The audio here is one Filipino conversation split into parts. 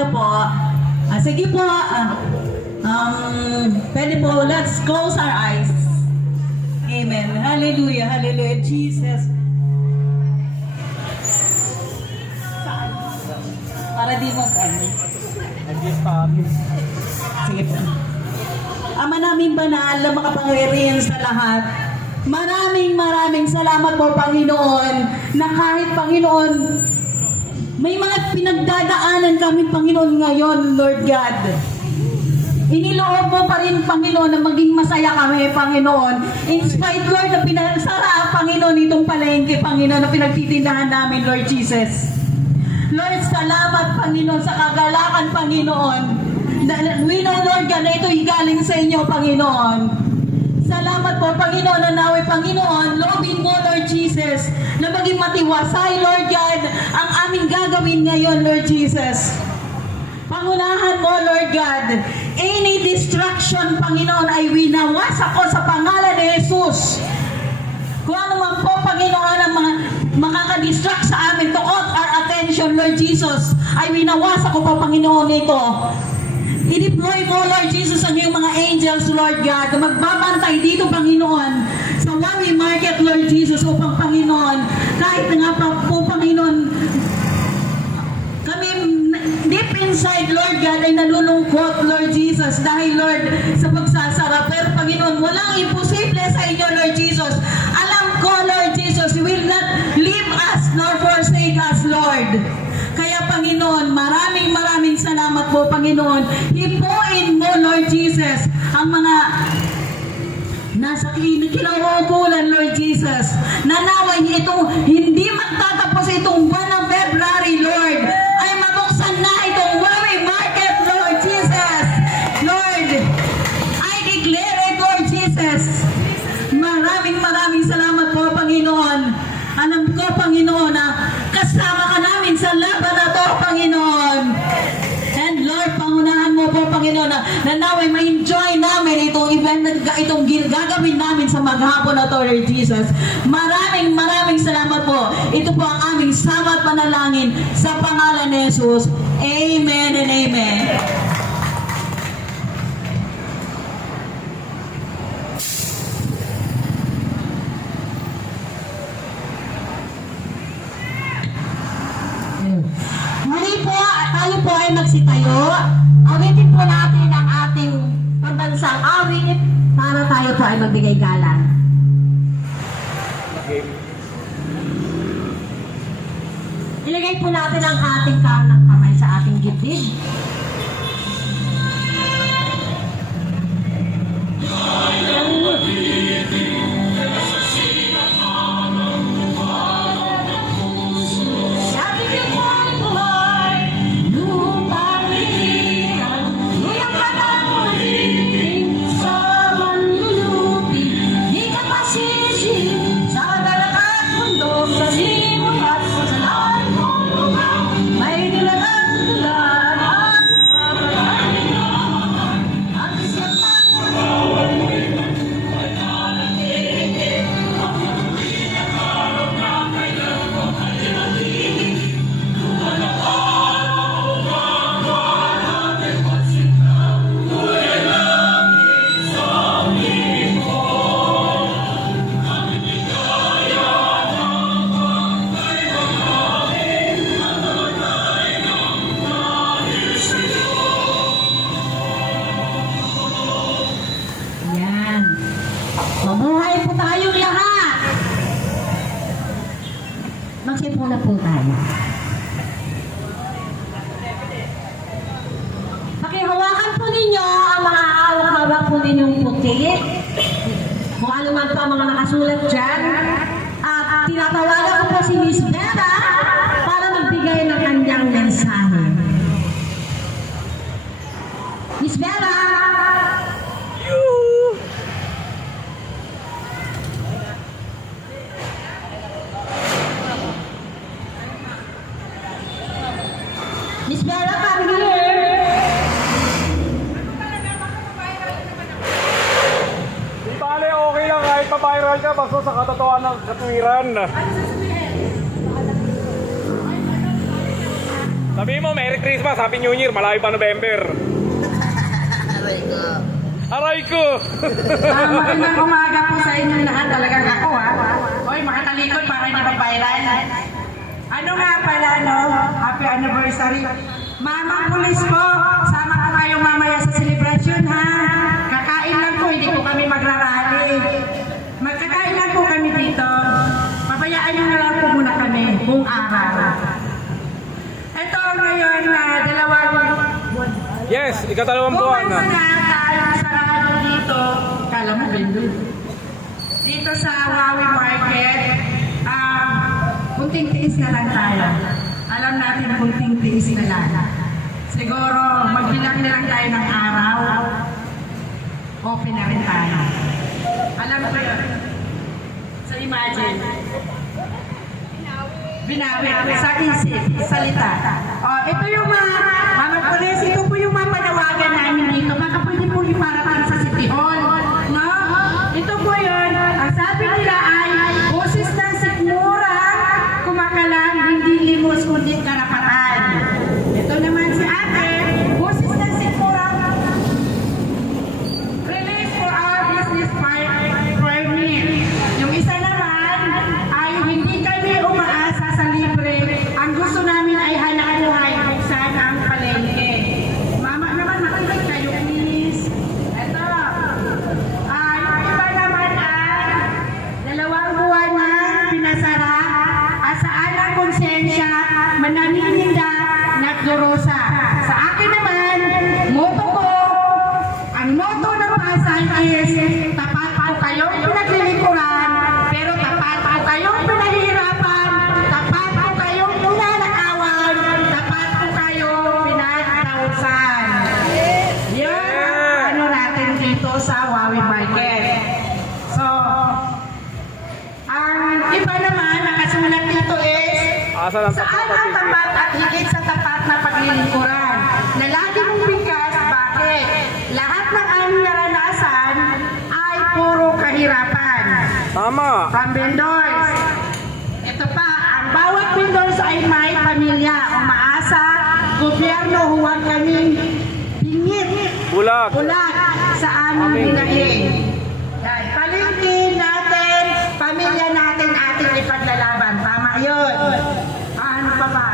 na po. Sige po. Pwede po, let's close our eyes. Amen. Hallelujah. Hallelujah. Jesus. Saan? Para di mo kami. Sige po. Ama namin banal na makapangyarihan sa lahat. Maraming salamat po, Panginoon, na kahit, Panginoon, may mga pinagdadaanan kami, Panginoon, ngayon, Lord God. Iniloob mo pa rin, Panginoon, na maging masaya kami, Panginoon. In spite, Lord, na pinasara, Panginoon, itong palengke, Panginoon, na pinagtitindahan namin, Lord Jesus. Lord, salamat, Panginoon, sa kagalakan, Panginoon. We know, Lord God, na ito'y galing sa inyo, Panginoon. Salamat po, Panginoon, na nawe, Panginoon, loobin mo, Lord Jesus, na maging matiwasay, Lord God, ang aming gagawin ngayon, Lord Jesus. Pangunahan mo, Lord God, any distraction, Panginoon, ay winawas ako sa pangalan ni Jesus. Kung ano man po, Panginoon, ang mga makakadistract sa amin to call our attention, Lord Jesus, ay winawas ako po, Panginoon, nito. I-deploy mo, Lord Jesus, ang iyong mga angels, Lord God, na magbabantay dito, Panginoon, sa Wawi Market, Lord Jesus, upang, Panginoon, kahit nga po, Panginoon, kami deep inside, Lord God, ay nalulungkot, Lord Jesus, dahil, Lord, sa pagsasara. Pero, Panginoon, walang imposible sa inyo, Lord Jesus. Alam ko, Lord Jesus, you will not leave us nor forsake us, Lord. Kaya, Panginoon, maraming salamat po, Panginoon. Hipuin mo, Lord Jesus, ang mga nasa kinauukulan, Lord Jesus. Nanaway itong hindi magtatapos itong buwan ng February, Lord, ay mabuksan na itong Wawi Market, Lord Jesus. Lord, I declare it, Lord Jesus. Maraming salamat po, Panginoon. Alam ko, Panginoon, na kasama ka namin sa laban na to, Panginoon. And Lord, pangunahan mo po, Panginoon, na naway ma-enjoy namin itong event, itong gagawin namin sa maghapon na to, Lord Jesus. Maraming salamat po. Ito po ang aming sama at panalangin sa pangalan ni Jesus. Amen and amen. Muli po, tayo po ay magsitayo. Awitin po natin ang ating pambansang awit para tayo po ay magbigay galang. Ilagay po natin ang ating kanang kamay sa ating dibdib. Mabuhay po tayong lahat. Magsipula po tayo. Pakihawakan po ninyo ang mga hawak-hawak po ninyong puti. Kung ano man pa mga nakasulat dyan. At tinatawagan ko po si Miss Vera para magbigay ng kanyang mensahe. Miss Vera! Miss Vera, come here. Di bale, okay lang kahit pa-viral ka basta sa katotohanan ng katwiran. Sabi mo, Merry Christmas, Happy New Year, malayo pa November. Aray ko! Magandang umaga po sa inyo lahat. Talagang ako Hoy, makatalikod para hindi mag-viral. Ano nga pala, no? Happy anniversary. Mama Pulis po, sama ko kayo mamaya sa celebration, ha? Kakain lang po, hindi po kami magrarally. Magkakain lang po kami dito. Pabayaan nyo na lang po muna kami, buong araw. Ito ngayon na dalawang Yes, ikatalawang buwan na. buwan na tayo sarado dito. Kala mo, Bendo. Dito sa Wawi Market, kunting tiis na lang tayo. Alam natin kunting tiis na lang. Siguro, magbilang na lang tayo ng araw. Open na rin tayo. Alam ko yun. So imagine. Binawi sa isip, salita. Ito yung mga pulis, ito po yung mga panawagan namin dito. Baka pwede po iparating sa City Hall. No? Ito po yun. Ang sabi nila ay, boses ng sikmura, kumakalang, hindi limos, kundi karapatan. Ito naman si ate, boses ng sikmura, release for our business permit. Yung isa naman ay hindi kami umaasa sa libre. Ang gusto namin ay hanap buhay buksan ang palengke. Mama naman, makinig kayo please. Ito. Yung iba naman ay 2 buwan na pinasara. Asaan ang konsensya, mananininda, nagdurusa. Sa akin naman, moto ko, ang moto ng Pasay is tapat po kayong pinaglilikuran, pero tapat po kayong pinahihirapan, tapat po kayong pinanakawan, tapat po kayong pinatausan. Yan, ano natin dito sa Wawi Market. So, ang iba naman, nakasulat dito is, Asa lang saan ang tapat at higit sa tapat na paglilingkuran? Na lagi mong bigkas, bakit? Lahat ng aming naranasan ay puro kahirapan. Tama. From vendors. Ito pa, ang bawat vendors ay may pamilya. Umaasa, gobyerno, huwag kaming bingit. Bulag. Bulag sa aming hinaing. Yan, palengke natin, pamilya natin ating ipaglalaban. Tama yun. Ano pa ba?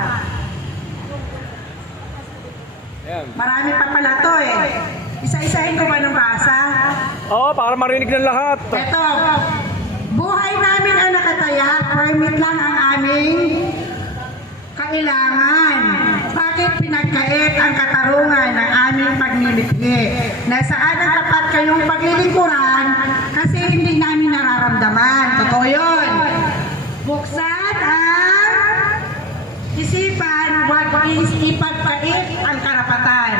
Ayan. Marami pa pala to Isa-isahin ko ba ng basa? Oo, para marinig ng lahat. Ito, buhay namin ang nakataya, permit lang ang aming kailangan. Bakit pinagkait ang katarungan ng aming pagnilikhi? Nasaan ang tapat kayong paglilingkuran kasi hindi namin nararamdaman. Totoo yun. Buksan ang isipan, wag ipagpait ang karapatan.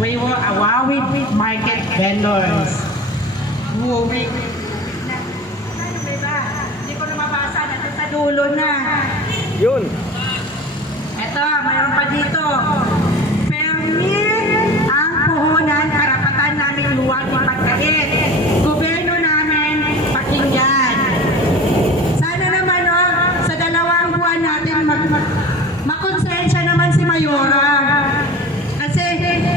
We were a Wawi Market vendors. Wawi. Hindi ko na mabasa, nandun sa dulo na. Yun. Eto, mayroon pa dito. Permit ang puhunan, karapatan namin luwag ipagkait. Gobyerno namin, pakinggan. Sana naman sa 2 buwan natin makonsensya naman si Mayora. Kasi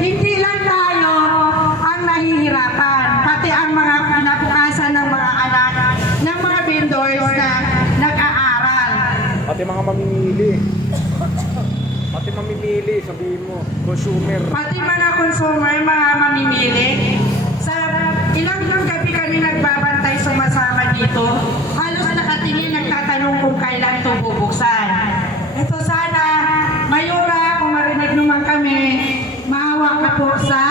hindi lang tayo ang nahihirapan, pati ang mga pinabukasan ng mga anak, ng mga vendors na nag-aaral. Pati mga mamimili. Pati mamimili, sabihin mo. Consumer. Pati mga consumer, mga mamimili. Sa ilang gabi kami nagbabantay sumasama dito, halos nakatingin nagtatanong kung kailan ito bubuksan. Ito sana, Mayora, kung marinig naman kami, maawa ka po sa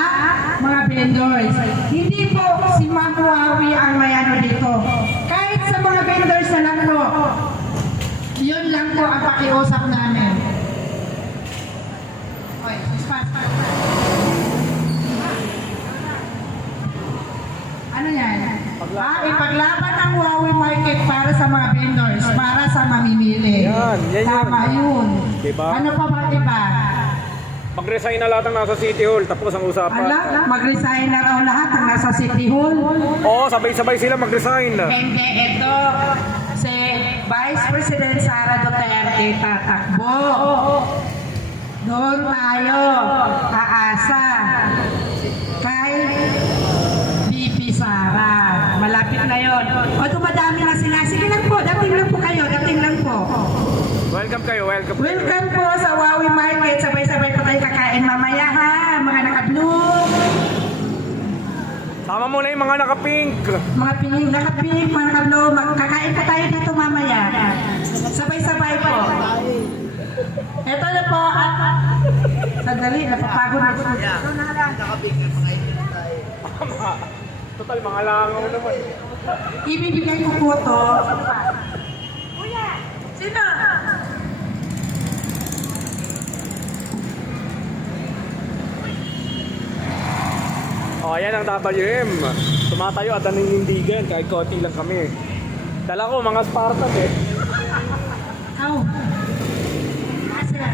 mga vendors. Hindi po si Ma'am Wawi ang may ano dito. Kahit sa mga vendors na lang po, yun lang po ang pakiusap namin. Oy, ano yan? Ipaglaban ang Wawi Market para sa mga vendors, para sa mamimili. Yan yun. Tama yun. Diba? Ano pa ba iba? Mag-resign na lahat ng nasa City Hall, tapos ang usapan. Mag-resign na raw lahat ang nasa City Hall. Oo, sabay-sabay sila mag-resign. Hindi, ito. Si Vice President Sara Duterte tatakbo. Doon tayo, aasa. Kay BP Sara. Malapit na yon. O dumadami na sila. Sige lang po, dating lang po kayo, dating lang po. Welcome kayo, welcome kayo. Welcome po sa Wawi Market. Sabay-sabay po tayo kakain mamaya ha, mga naka-blue. Tama mo na yung mga naka-pink. Mga pining, naka-pink, mga naka-blue. Kakain pa tayo dito mamaya. Sabay-sabay po. Ito na po. Sandali, napapagod na po. Total, mga langaw naman. Ibibigay ko po to. Kuya, sino? Oh, ayan ang WM. Tumatayo at naninindigan kahit konti lang kami. Dala ko, mga Spartan eh. Ikaw. Asa?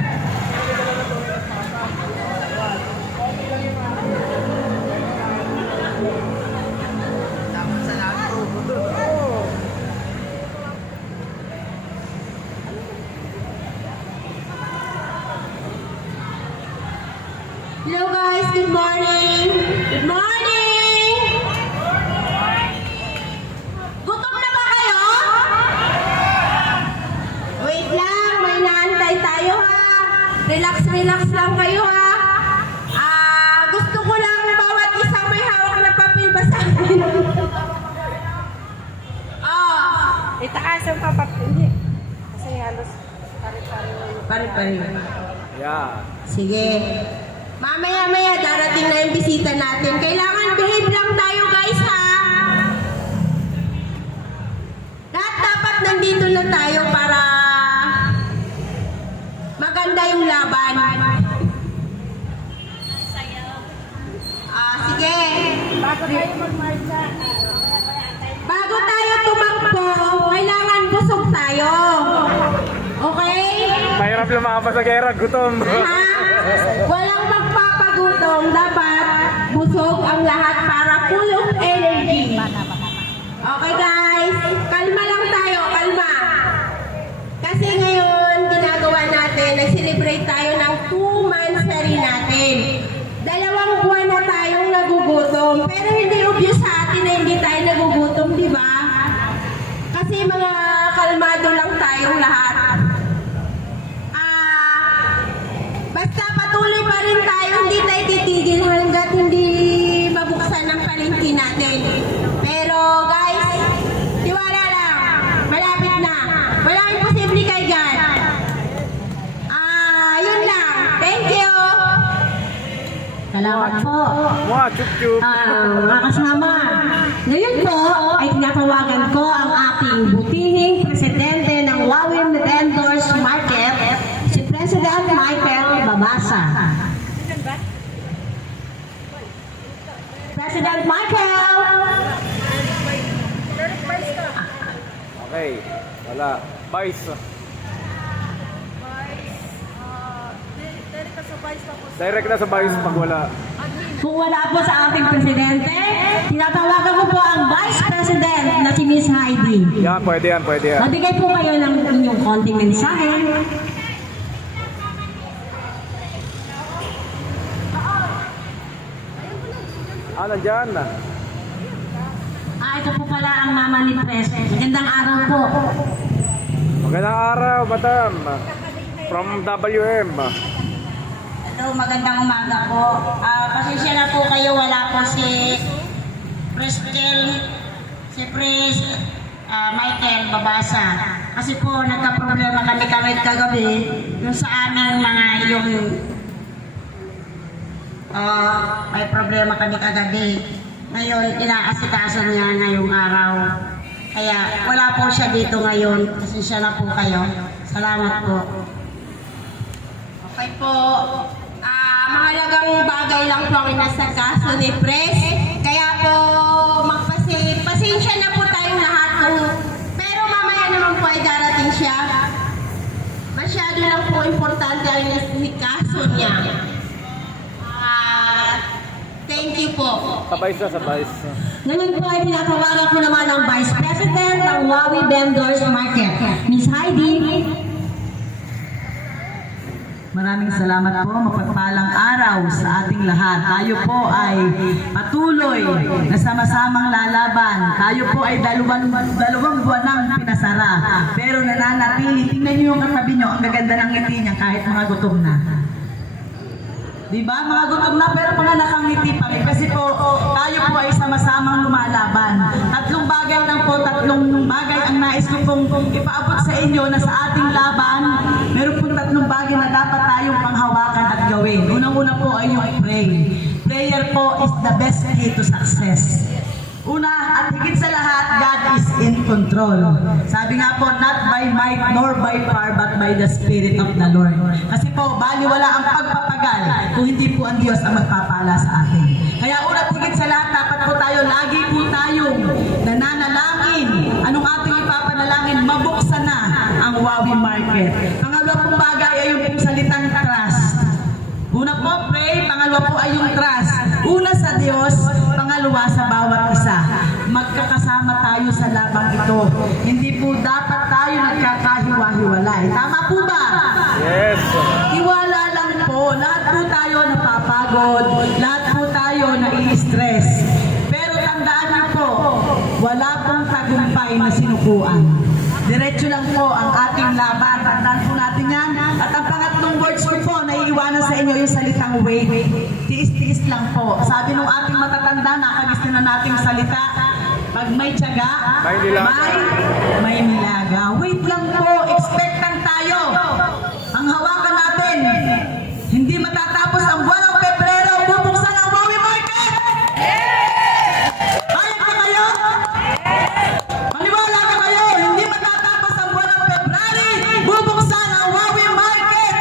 Hello guys, good morning! Good morning! Gutom na ba kayo? Wait lang, may naantay tayo ha. Relax lang kayo ha. Gusto ko lang bawat isa may hawak na papel basahin. Itaas ang papapili. Kasi halos pare-pare. Yeah. Sige. Mamaya darating na yung bisita natin. Kailangan behave lang tayo guys ha. Lahat dapat nandito na tayo para maganda yung laban. Sige. Bago tayo tumakbo, kailangan busog tayo. Okay? Mahirap lumabas sa gera, gutom. Ha? Walang magpapagutom. Dapat busog ang lahat para full of energy. Okay guys, kalma lang tayo, kalma. Kasi ngayon, ginagawa natin, nag-celebrate tayo ng 2 months na rin natin. 2 buwan na tayong nagugutom. Pero hindi obvious sa atin na hindi tayo nagugutom, di ba? Kasi mga kalmado lang tayong lahat. Basta patuloy pa rin tayo, hindi tayo titigil hanggat hindi mabuksan ang palengke natin. Pero guys, tiwala lang, malapit na. Walang imposible kay God. Yun lang. Thank you. Salamat po. Wow, chup-chup. Mga kasama, ngayon po ay tinatawagan ko ang ating butihing presidente ng Wawin Vendors Market, si President Michael Babasa. President Michael! Okay, wala. Vice. Direct na sa Vice pag wala. Kung wala po sa ating presidente, tinatawagan ko po ang Vice President na si Miss Heidi. Yan, pwede yan, pwede yan. Magbigay po kayo ng inyong konting mensahe. Nandyan na. Ito po pala ang mama ni Pres. Magandang araw po. Magandang araw, madam. From WM. Hello, magandang umaga po. Pasensya na po kayo, wala po si Michael Babasa. Kasi po, nagka-problema kami kagabi yung sa aming mga may problema kami kagabi. Ngayon, inaasikaso niya ngayong araw. Kaya wala po siya dito ngayon. Pasensya na po kayo. Salamat po. Okay po. Mahalagang bagay lang po ang inasikaso ni Pres. Kaya po, pasensya na po tayong lahat. Pero mamaya naman po ay darating siya. Masyado lang po importante ang inasikaso niya. Thank you po. Sa Vice. Ngayon po ay pinatawagan ko naman ang Vice President ng Wawi Vendors Market, Miss Heidi. Maraming salamat po. Mapagpalang araw sa ating lahat. Tayo po ay patuloy na sama-samang lalaban. Tayo po ay dalawang buwan nang pinasara. Pero nananatili. Tingnan niyo yung katabi niyo. Ang gaganda ng ngiti niya kahit mga gutom na. Diba? Mga gutom na pero mga nakangiti pa rin. Kasi po, tayo po ay sama-samang lumalaban. Tatlong bagay ang nais ko pong ipaabot sa inyo na sa ating laban. Meron pong tatlong bagay na dapat tayong panghawakan at gawin. Unang-una po ay yung pray. Prayer po is the best key to success. Una at higit sa lahat, God is in control. Sabi nga po, not by might nor by power, but by the Spirit of the Lord. Kasi po, baliwala ang pagpapagal kung hindi po ang Diyos ang magpapala sa atin. Kaya una at higit sa lahat, dapat po tayo, lagi po tayong nananalangin. Anong ating ipapanalangin? Mabuksan na ang Wawi Market. Pangalawa pong bagay ay yung salitang trust. Una po, pray. Pangalawa po ay yung trust. Una sa Diyos, pangalawa sa bawat isa. Magkakasama tayo sa labang ito. Hindi po dapat tayo nagkakahiwa-hiwalay. Tama po ba? Yes. Iwala lang po. Lahat po tayo napapagod. Lahat po tayo nai-stress. Pero tandaan niyo po, wala pong tagumpay na sinukuan. Diretso lang po ang ating laban. Tandaan po natin yan. At ang pangatlong words ko po, naiiwanan sa inyo yung salitang wait. Tiis-tiis lang po. Sabi nung ating matatanda, nakagis na nating salita, pag may tiyaga, may nilaga. Wait lang po. Expectant tayo. Ang hawakan natin, hindi matatapos ang buwan ng Pebrero, bubuksan ang Wawi Market! Kaya ko kayo? Maniwala ka kayo, hindi matatapos ang buwan ng February, bubuksan ang Wawi Market!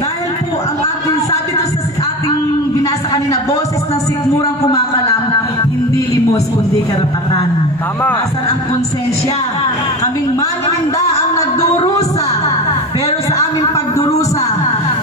Dahil po ang ating, sabi doon sa ating binasa kanina, boses ng sikmurang kumakalam, hindi limos kundi karapatan. Tama. Nasaan ang konsensya? Kaming manininda ang nagdurusa. Pero sa aming pagdurusa,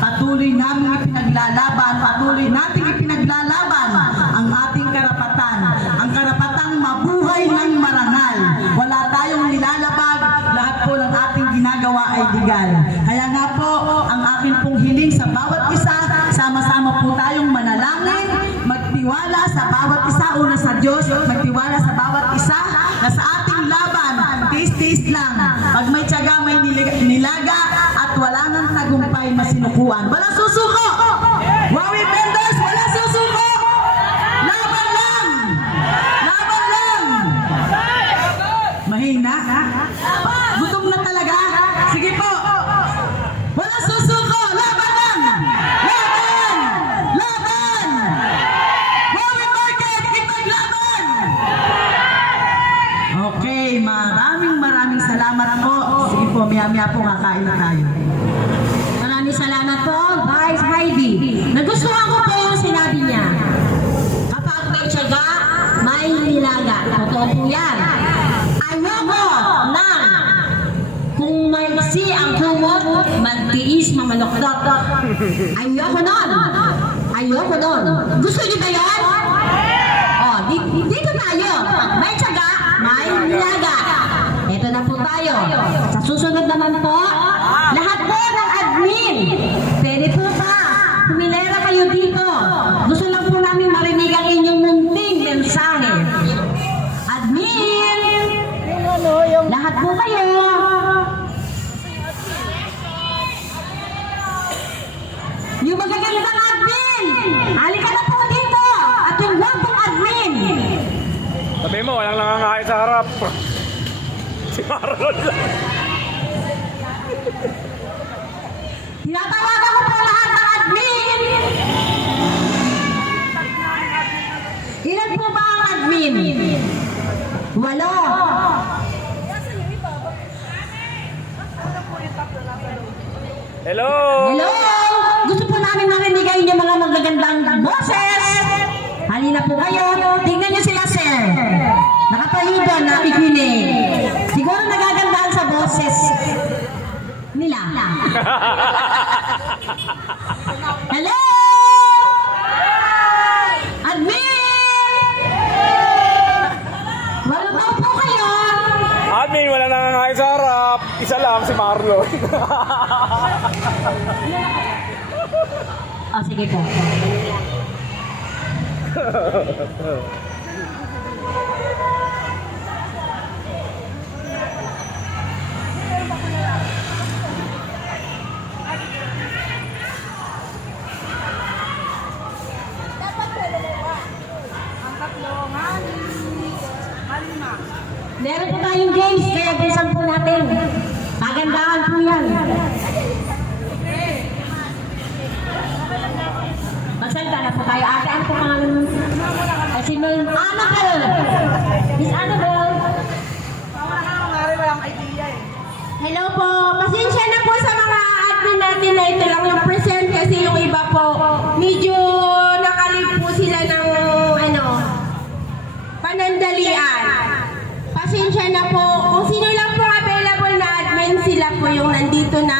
patuloy namin ipinaglalaban, patuloy nating ipinaglalaban ang ating karapatan. Ang karapatang mabuhay ng marangal. Wala tayong nilalabag, lahat po ng ating ginagawa ay legal. Kaya nga po, ang akin pong hiling sa bawat isa, sama-sama po tayong manalangin, magtiwala sa bawat isa, una sa Diyos, magtiwala sa bawat isa, na sa ating laban, tiis-tiis lang. Pag may tiyaga, may nilaga, at wala nang tagumpay masinukuan. Walang susuko! Wawi vendors, walang susuko! Laban lang! Laban lang! Mahina? Gutom na talaga? Sige po! Walang susuko! Laban lang! Laban! Laban! Wawi Market, ipaglaban! Okay, maraming salamat po. Sige po, maya-maya po kakain na tayo. Maraming salamat po, Vice Heidi. Nagustuhan ko po yung sinabi niya. Kapag may tiyaga, may nilaga. Totoo po yan. Ayoko na kung maiksi ang kumot, magtiis, mamalokdok. Ayoko nun. Ayoko nun. Gusto niyo ba yan? Oh, dito tayo. Pag may tiyaga, may nilaga. Ito na po tayo. Sa susunod naman po, lahat po ng admin, pwede po ba? Humilera kayo dito. Gusto lang po namin marinig ang inyong munting mensahe. Admin! Lahat po kayo. Yung magagandang admin, halika na po dito. At yung wapong admin. Sabi mo, walang nangangain sa harap. Si Marlon lang. Tinatawagan ko po lahat ng admin. Ilan po ba ang admin? 8. Hello! Hello! Gusto po namin marinig ang inyong mga magagandang boses. Halina po kayo. Tingnan niyo sila, sir. Nakatayo doon, nakikinig. Siguro nagagandaan sa boses nila. Hello! Admin! Wala po kayo. admin, wala nangangain sa harap. Isa lang, si Marlon. Ah, sige po. Meron po tayong games, kaya bilisan po natin. Kagandahan po yan. Magsalita na po tayo. Ate, ano po pangalan mo? Si Annabelle. Miss Annabelle. Hello po. Pasensya na po sa mga admin natin na ito lang yung present kasi yung iba po medyo nakalip po sila ng panandalian. Pasensya na po. Kung sino lang po available na admin, sila po yung nandito na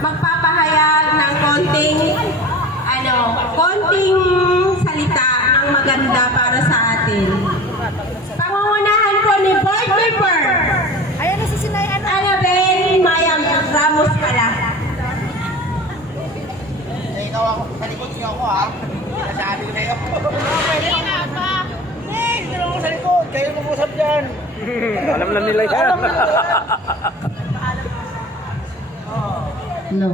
magpapahayag ng konting salita ng maganda para sa atin. Pangungunahan po ni Board Member. Ayan na si Sinay Annabelle Mayang Ramos pala. Ikaw ako, sa likod niyo ako ha. Nasabi ko sa'yo. Pwede na pa. Hindi naman ako sa likod. Kayo mag-usap dyan. Alam na nila yan. No.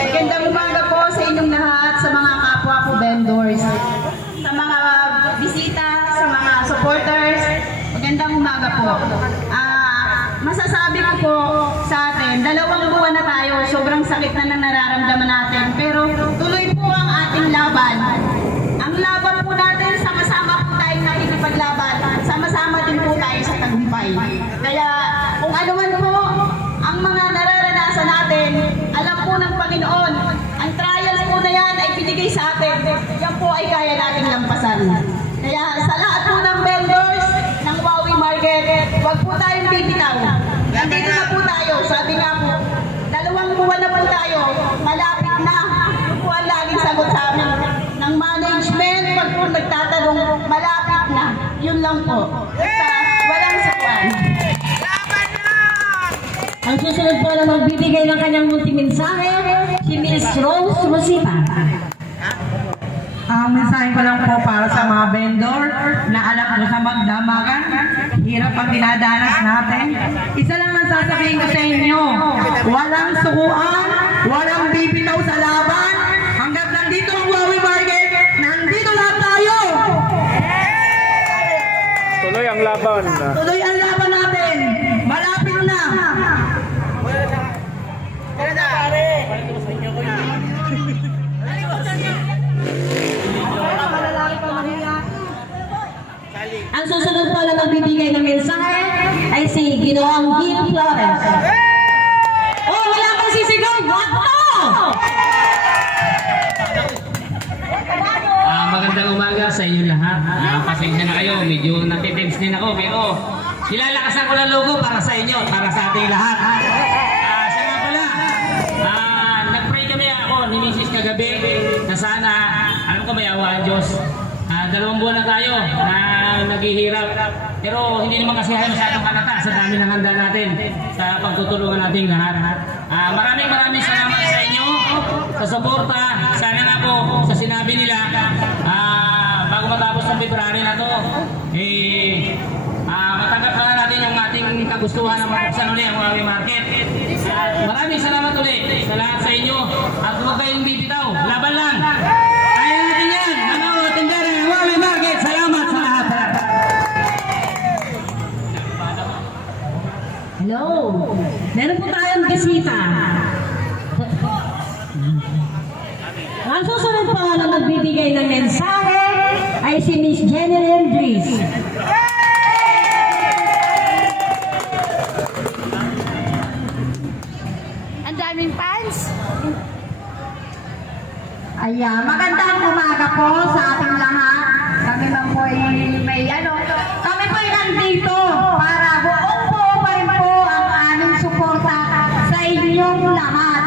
Magandang umaga po sa inyong lahat, sa mga kapwa ko vendors, sa mga bisita, sa mga supporters. Magandang umaga po. Masasabi ko po sa atin, 2 buwan na tayo, sobrang sakit na nararamdaman natin, pero tuloy po ang ating laban. Ang laban po natin, sama-sama po tayong nakikipaglaban, sama-sama din po tayo sa tagumpay. Kaya kung ano man po ang mga nararanasan natin, alam po ng Panginoon, ang trials po na yan ay binigay sa atin, yan po ay kaya natin lampasan. Kaya sa lahat po ng vendors ng Wowie Market, huwag po tayong bibitaw. Nandito na po tayo, sabi nga po, 2 buwan na po tayo, malapit na. Yun po ang laging sagot sa amin ng management, pag po nagtatanong, malapit na. Yun lang po. Basta walang sakuan. Ang susunod po na magbibigay ng kanyang multimensahe, si Miss Rose Rosipa. Ang mensahe ko lang po para sa mga vendor na alam ko sa magdamagan, hirap ang dinadanas natin. Isa lang ang sasabihin ko sa inyo, walang sukuan, walang bibitaw sa laban. Hanggat nandito ang Wowie Market, nandito lahat tayo. Tuloy ang laban. Tuloy ang laban natin. Malapit na. Kaya na, pare. Ang susunod po na magbibigay ng mensahe ay si Ginoong Gil Flores. Oh, wala pang sisigaw! Wato! Magandang umaga sa inyo lahat. Pasensya na kayo, medyo natitense din ako, pero nilalakasan ko ng logo para sa inyo, para sa ating lahat. Siya nga pala, nag-pray kami ako ni Mrs. kagabi na sana, alam ko may awa ang Diyos. 2 buwan na tayo na naghihirap, pero hindi naman kasi masyadong halata sa dami ng handa natin sa pagtutulungan nating lahat. Maraming salamat sa inyo sa suporta. Sana nga po sa sinabi nila bago matapos ng February na to, matanggap na natin yung ating kagustuhan na mabuksan ulit ang Wowie Market. Maraming salamat ulit sa lahat sa inyo at huwag kayong bibitaw. Laban lang! Kaya natin yan! Ano, tindera ng Wowie Market! Salamat sa lahat! Hello! Meron po tayong bisita. Ang susunod po na magbibigay ng mensahe ay si Miss Jenny Dries. Ang daming fans. Ayan, magandang umaga po sa ating lahat. Kami man po ay kami po ay nandito para buong pa rin po ang aming suporta sa inyong lahat.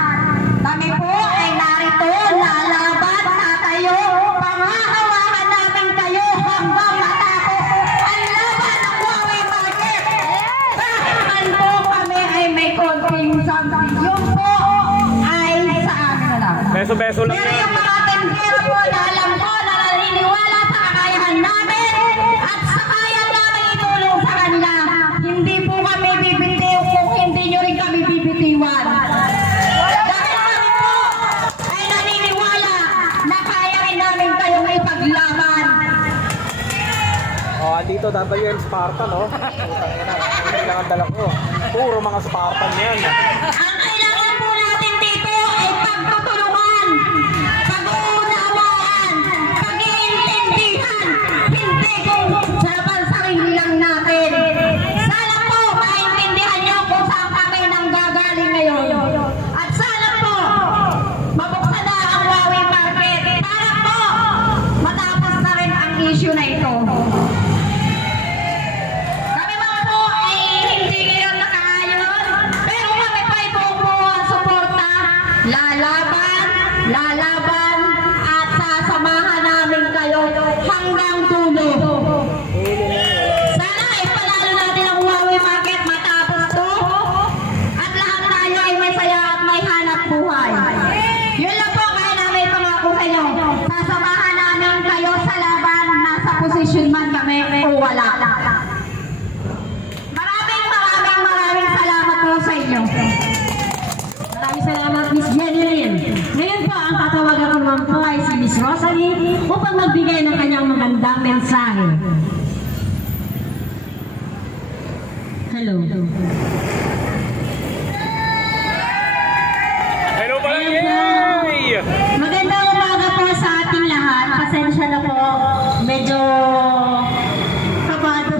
Kami po ay narito, lalaban, tatayo, pangahawakan natin kayo hanggang matapos ang laban. beso-beso lang Pero yan. yung mga tendero po na alam ko na naniniwala sa kakayahan namin at sa kaya namin itulong sa kanila, hindi po kami bibitiw kung hindi nyo rin kami bibitiwan. Dahil kami po ay naniniwala na kaya rin namin kayong ipaglaban. Oh, andito WM Spartan, no? Hindi lang ang dala ko. Puro mga Spartan yan. Ang kailangan po natin dito ay pagtutulungan, pag-uunawaan, pag-iintindihan, hindi kung sa pansarili lang natin. Sana po maintindihan nyo kung saan kami nanggagaling ngayon. At sana po mabuksan na ang Wawi Market para po matapos na rin ang issue na ito. Kami mga po ay hindi ngayon nakaayon, pero kami pa ay buong suporta, lalaban, at sasamahan namin kayo hanggang dulo. Sana ipanalo natin ang Huawei Market matapos to, at lahat tayo ay may saya at may hanap buhay. Yun lang po kaya namin pangako sa inyo. Sasamahan namin kayo sa laban, nasa posisyon man kami o wala. Maraming salamat po sa inyo. Maraming salamat, Miss Jenny Lynn. Ngayon po, ang tatawagan ko naman po ay si Miss Rosalie upang magbigay ng kanyang magandang mensahe. Hello. Hello pala, yay! Magandang umaga po sa ating lahat. Pasensya na po. Medyo kabado.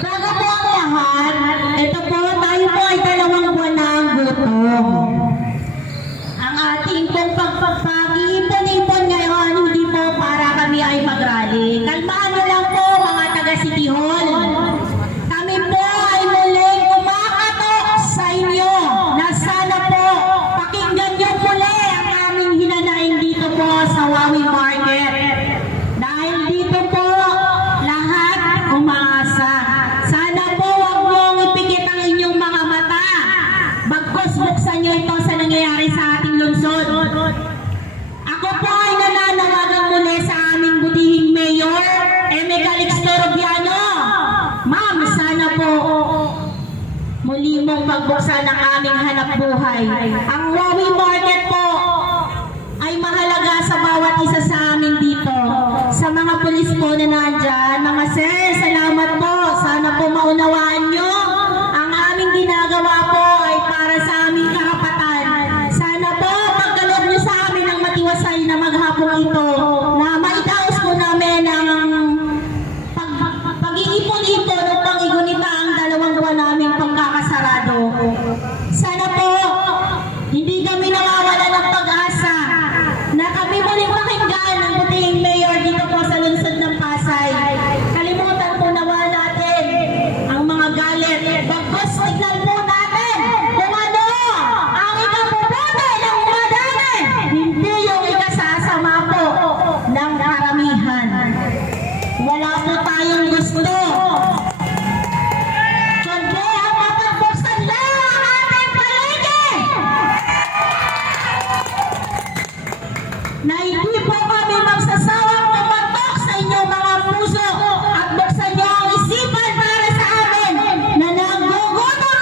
Bago po ang lahat, ito po, tayo po ay 2 buwan na ang gutom. Ang ating pong pagpapag-iipon-ipon ngayon, hindi po para kami ay mag-rally. Kalmahan na lang po mga taga City Hall. Kami po ay muling kumakatok sa inyo na sana po pakinggan niyo muli ang aming hinanaing dito po sa Wawi Market. Dahil dito po lahat umaasa. Sana po huwag niyong ipikit ang inyong mga mata. Bagkus buksan niyo ito sa nangyayari sa ating lungsod. Ako po ay nananawagan muli sa aming butihing mayor, Eme Calixto Rubiano. Ma'am, sana po muli mong pagbuksan ang aming hanap buhay. Ang Wawi Market po ay mahalaga sa bawat isa sa amin dito. Sa mga pulis po na nandyan, mga sir, salamat po. Sana po maunawaan nyo. Ang aming ginagawa po ay para sa aming karapatan. Sana po pagkaloob nyo sa amin ang matiwasay na maghapong ito na maidaos po namin ang pag-iipon-ipon upang igunita ang 2 buwan naming pagkakasarado. Sana po hindi kami nawawala ng pag-asa na kami muling pakinggan ang butihing mayor dito po sa lungsod ng Pasay. Kalimutan po nawa natin ang mga galit. Bagkus tignan po natin kung ano ang ikabubuti ng madami, hindi yung ikasasama po ng karamihan. Wala po tayong gusto kundi ang mapagbuksan lang ang ating palengke na hindi po kami magsasawang tumatok sa inyong mga puso at buksan niyo ang isipan para sa amin na nagugutom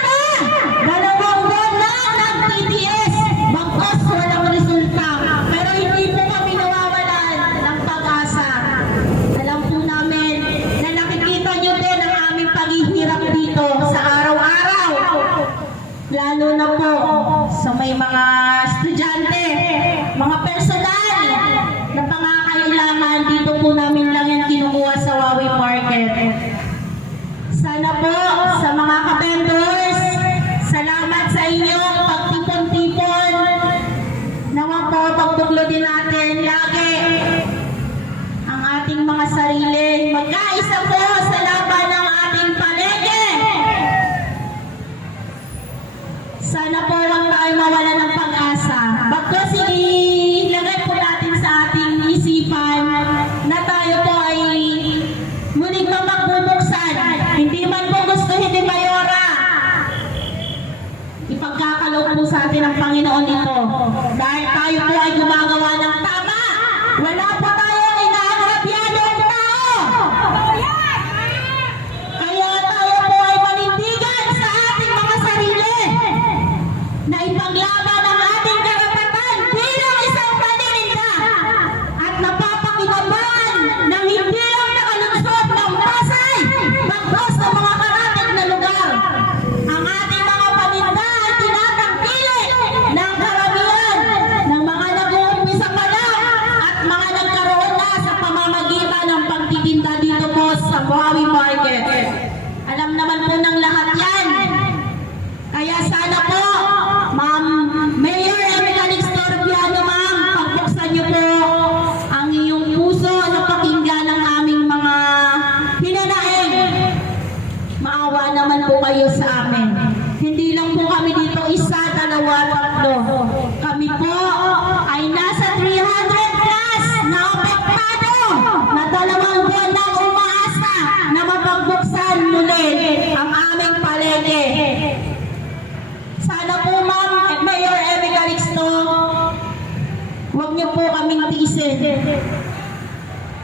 na 2 buwan na nag-TTS bagkos walang resulta, pero hindi po kami nawawalan ng pag-asa. Alam po namin na nakikita niyo din ang aming paghihirap dito sa araw-araw, lalo na po sa may mga estudyante, mga personal na pangangailangan. Dito po namin lang yan kinukuha sa Wawi Market. Sana po sa mga ka-vendors, salamat sa inyo pagtipon-tipon. Nawa po pagbuklodin natin lagi ang ating mga sarili. Magkaisa po sa laban ng ating palengke. Sana po lang tayo mawala ng pag-asa. Bagkus ilagay po natin sa ating isipan na tayo po ay muling magbubuksan. Hindi man po gusto, hindi mayora. Ipagkakaloob po sa atin ng Panginoon ito. Dahil tayo po ay gumagawa ng tama. Wala po tayong inaagrabyadong tao. Kaya tayo po ay manindigan sa ating mga sarili na ipaglaban ang ating karapatan bilang isang panininda at napapakinabangan ng hindi lang nakalungsod ng Pasay, bagos sa mga karatig na lugar. Ang ating mga paninda ay tinatangkili ng karamihan ng mga nag-uumpisa pa lang at mga nagkaroon na sa pamamagitan ng pagtitinda dito po sa Buhawi Market. Alam naman po ng lahat yan. Kaya sana po, Ma'am Mayor Erica Nixtorbiano, ma'am, pagbuksan niyo po ang iyong puso na pakinggan ng aming mga hinanaing. Maawa naman po kayo sa amin. Hindi lang po kami dito isa, dalawa, tatlo. Kami po ay nasa 300 plus na apektado na 2 buwan na umaasa na mapagbuksan muli ang aming palengke. Sana po, Ma'am Mayor Emmy Calixto, huwag niyo po kaming tiisin.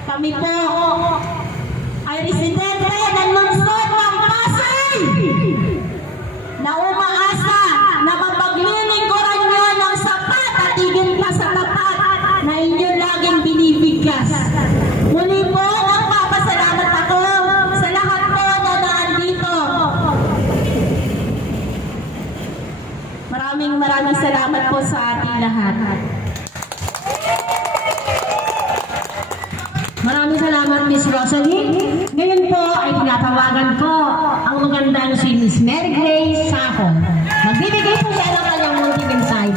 Kami po ay residente ng lungsod ng Pasay na umaasa na mapaglilingkuran niyo ng sapat at higit pa sa tapat na inyo laging binibigkas. Muli po, nagpapasalamat ako sa lahat po na naandito. Maraming salamat po sa ating lahat. Maraming salamat, Miss Rosalie. Ngayon po ay tinatawagan ko ang magandang si Miss Mary Grace Saco. Magbibigay po siya ng kanyang munting mensahe.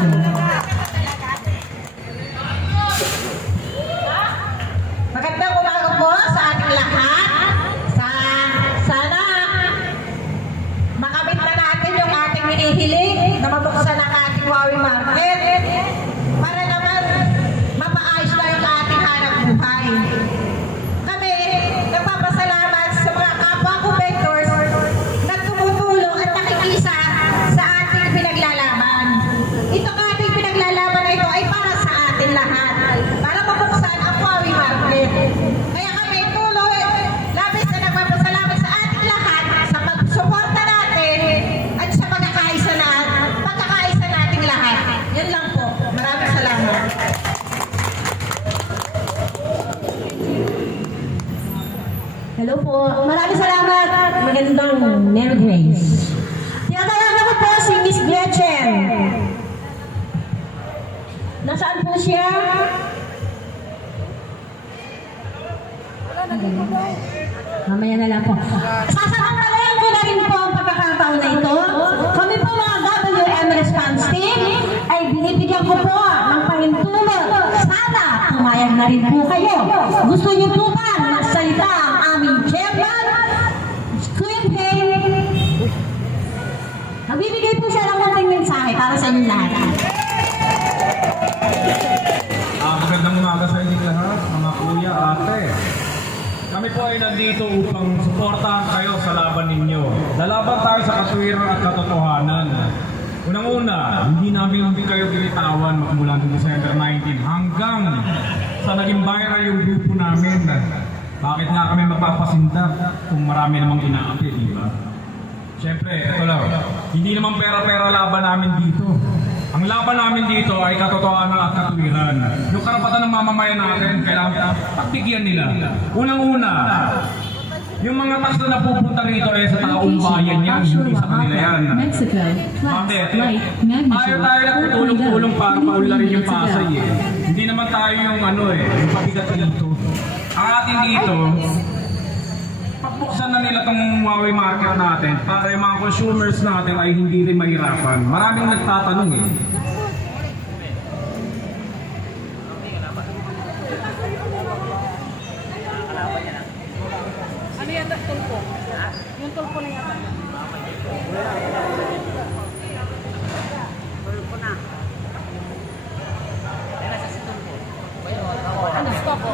Magandang umaga po sa ating lahat. Sana makamit na natin yung ating hinihiling na mabuksan ang ating Buhawi Market para naman mapaayos na yung ating hanap buhay. Kami nagpapasalamat sa mga kapwa ko vendors na tumutulong at nakikisa sa ating pinaglalaban. Itong ating pinaglalaban na ito ay para sa atin lahat. Para mabuksan ang Buhawi Market. Kaya kami tuloy, labis na nagpapasalamat sa ating lahat sa pagsuporta natin at sa pagkakaisa nating lahat. Yan lang po. Maraming salamat. Hello po. Maraming salamat. Magandang Mary Grace. Tinatawagan ko po si Miss Gretchen. Nasaan po siya? Mamaya na lang po. Sasamantalan ko na rin po ang pagkakataon na ito. Kami po mga WM Response Team ay binibigyan ko po ng pahintulot. Sana pumayag na rin po kayo. Gusto niyo po ba magsalita ang aming chairman? Queen Hay. Nagbibigay po siya ng konting mensahe para sa inyong lahat. Magandang umaga sa inyong lahat, mga kuya, ate. Kami po ay nandito upang suportahan kayo sa laban ninyo. Lalaban tayo sa katwiran at katotohanan. Unang-una, hindi namin kayo binitawan magmula noong December 19 hanggang sa naging viral yung grupo namin. Bakit nga kami magpapasindak kung marami namang inaapi, di ba? Siyempre, ito lang, hindi naman pera-pera laban namin dito. Ang laban namin dito ay katotohanan at katwiran. Yung karapatan ng mamamayan natin, kailangan pagbigyan nila. Unang-una, yung mga tax na napupunta rito ay sa taong bayan yan, hindi sa kanila yan. Bakit? Tayo nagtutulong-tulong para paularin yung Pasay eh. Hindi naman tayo yung yung pabigat dito. Ang atin dito, pagbuksan na nila itong Buhawi Market natin para yung mga consumers natin ay hindi rin mahirapan. Maraming nagtatanong eh. Ano yan, tulpo? Yung tulpo na yata. Tulpo na. Ano, stop po?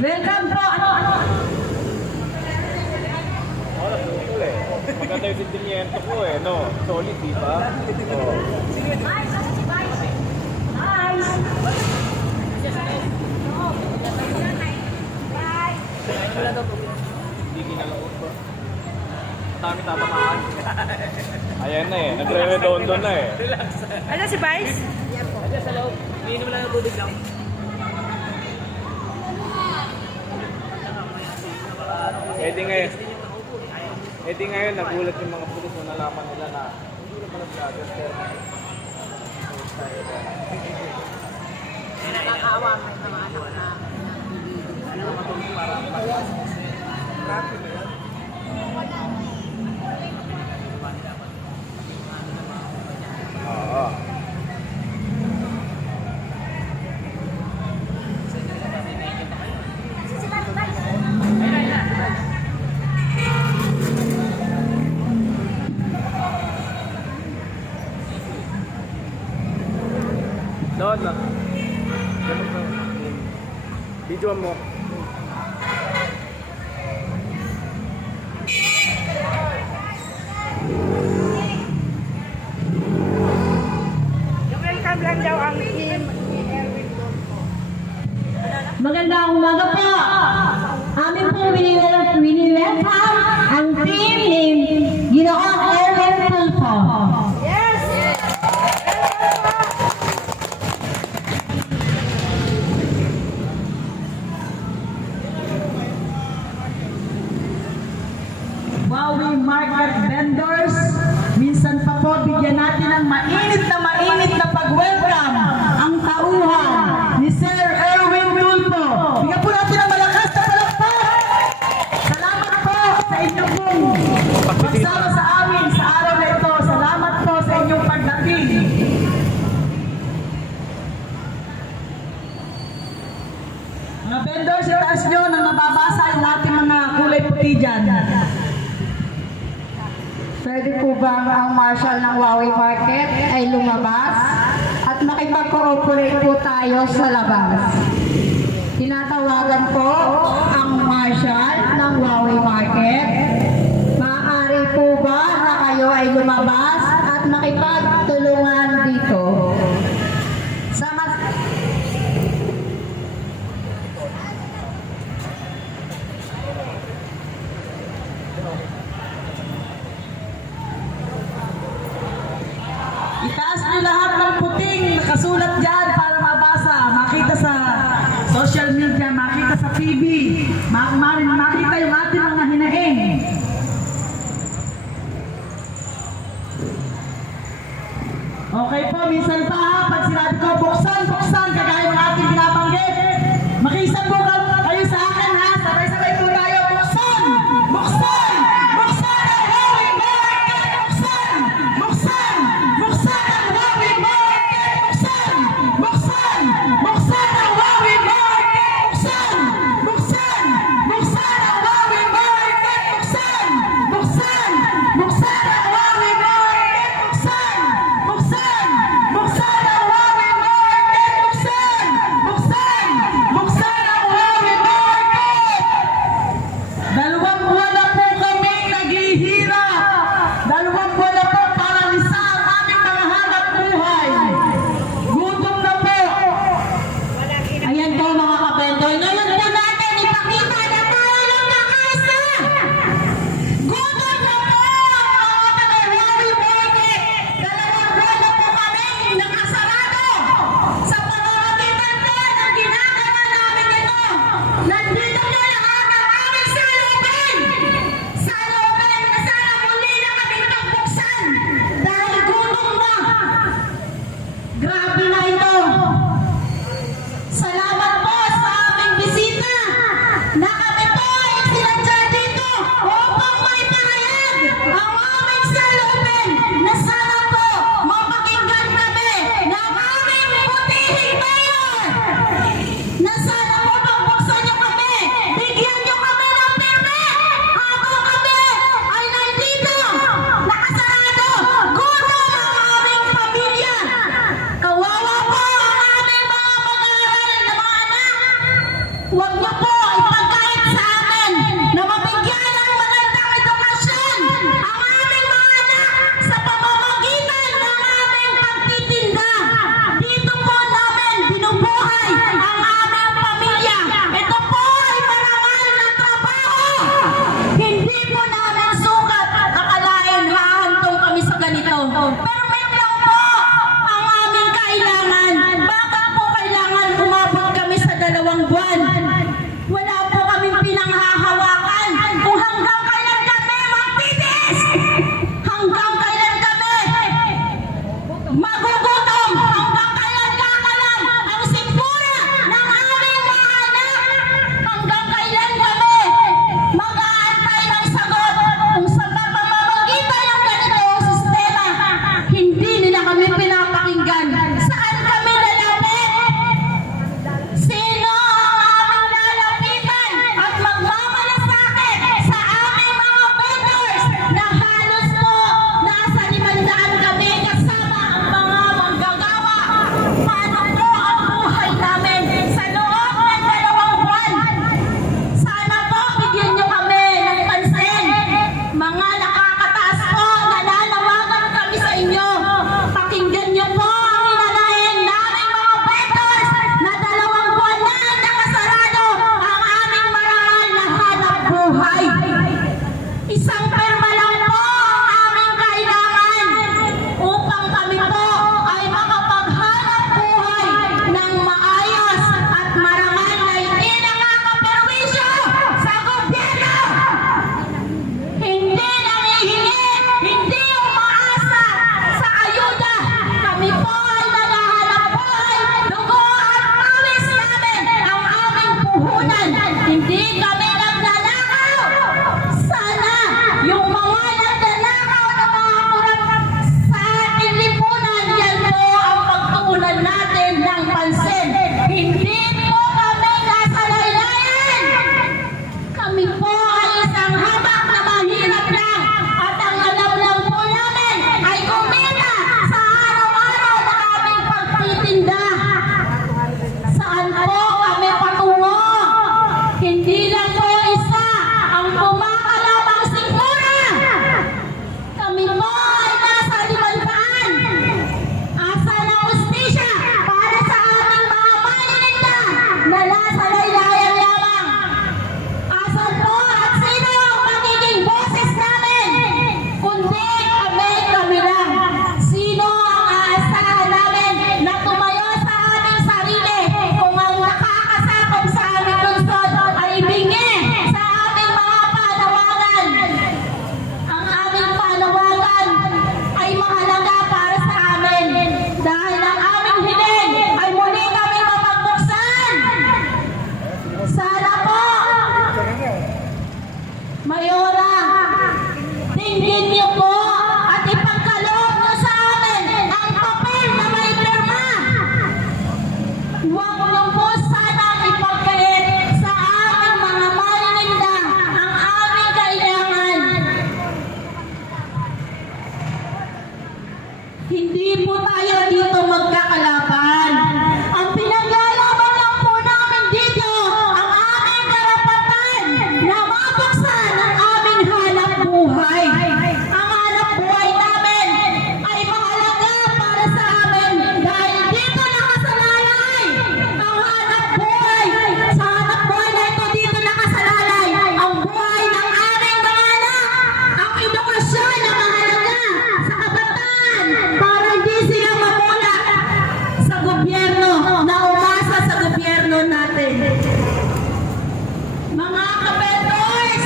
Welcome po. Maganda yung sentimiento ko eh, no? Solid, di ba? Oh. Hindi kinalaot ba? Dami tapamaan. Ayan na eh, nagre-redondo na eh. Ano si Vice? Eh di ngayon, nagulat yung mga pulis na nalaman nila na hindi na pala vlogger, pero Oo. Doon na. Ganun ka. Video mo. Welcome lang daw ang team ni Erwin Dolpo. Magandang umaga po. Amin po wini-welcome ang team ni Ginoong Erwin Tulfo. Yes! Wowie Market Vendors, minsan pa po bigyan natin ng mainit na pag-welcome ang tauhan ni Sir Erwin Tulfo. Bigyan po natin ang malakas na palakpak. Salamat po sa inyong pagsama sa amin sa araw na ito. Salamat po sa inyong pagdating. Mga vendors, itaas nyo na mababasa yung ating mga kulay puti dyan. Pwede po ba ang marshal ng Wowie Market ay lumabas at makipag-cooperate po tayo sa labas? Tinatawagan po ang marshal ng Wowie Market. Maaari po ba na kayo ay lumabas at makipagtulungan dito? Sama Itaas nyo lahat ng puting nakasulat dyan para mabasa, makita sa social media, makita sa TV, makita yung ating mga hinaing. Okay po, minsan pa ha, pag sinabi ko, buksan, kagaya ng ating binabanggit. Makiisa po kayo sa akin ha, sabay-sabay po tayo, buksan ang Wowie Market, buksan ang Wowie Market, buksan ang Wowie Market, buksan ang Wowie Market, buksan ang Wowie Market, buksan Huwag niyo po sana ipagkalit sa aming mga maninda ang aming kailangan. Hindi po tayo dito magkakalaban. Ang pinaglalaban lang po namin dito ang aming karapatan na mabuksan ang aming hanap buhay. Ang hanap buhay namin ay mahalaga para sa amin dahil dito nakasalalay ang hanap buhay. Sa hanap buhay na ito dito nakasalalay ang buhay ng aming mga anak. Ang edukasyon na mahalaga sa kabataan para hindi sila mamula sa gobyerno na umasa sa gobyerno natin. Mga kapetors,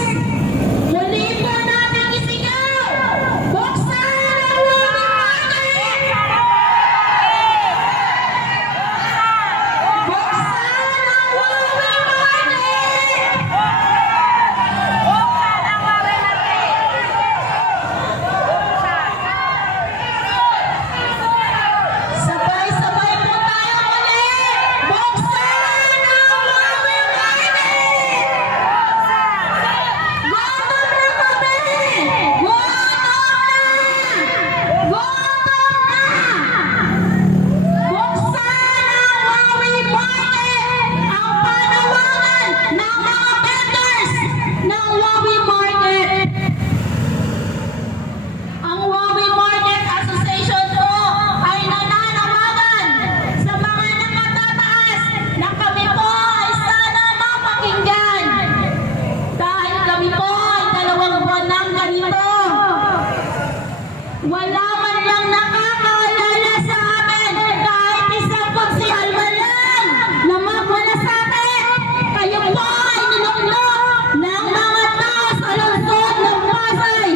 muli po natin isigaw! Buksan ang Women Market! Buksan ang Women Market! Sabay-sabay po tayo muli! Buksan ang Women Market! Gutom na kami! Gutom na! Buksan ang Women Market! Ang panawagan ng mga vendors ng Women Market! Ang Women Market Association po ay nananawagan sa mga nakatataas na kami po ay sana mapakinggan. Dahil kami po ay 2 buwan ng ganito. Wala man lang nakakaalala sa amin kahit isang konsyal man lang na magmalasakit. Kayo po ay ninuklok ng mga tao sa lungsod ng Pasay.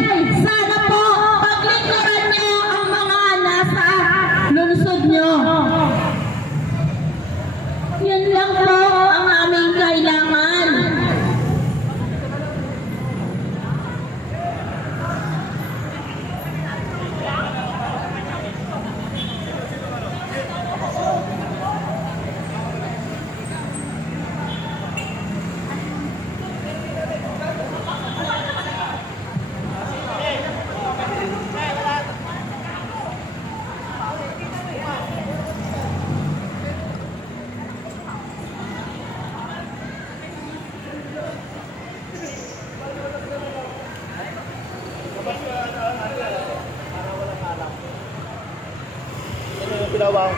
Sana po paglingkuran niyo ang mga nasa lungsod niyo. Yan lang po ang aming kailangan. Pinawang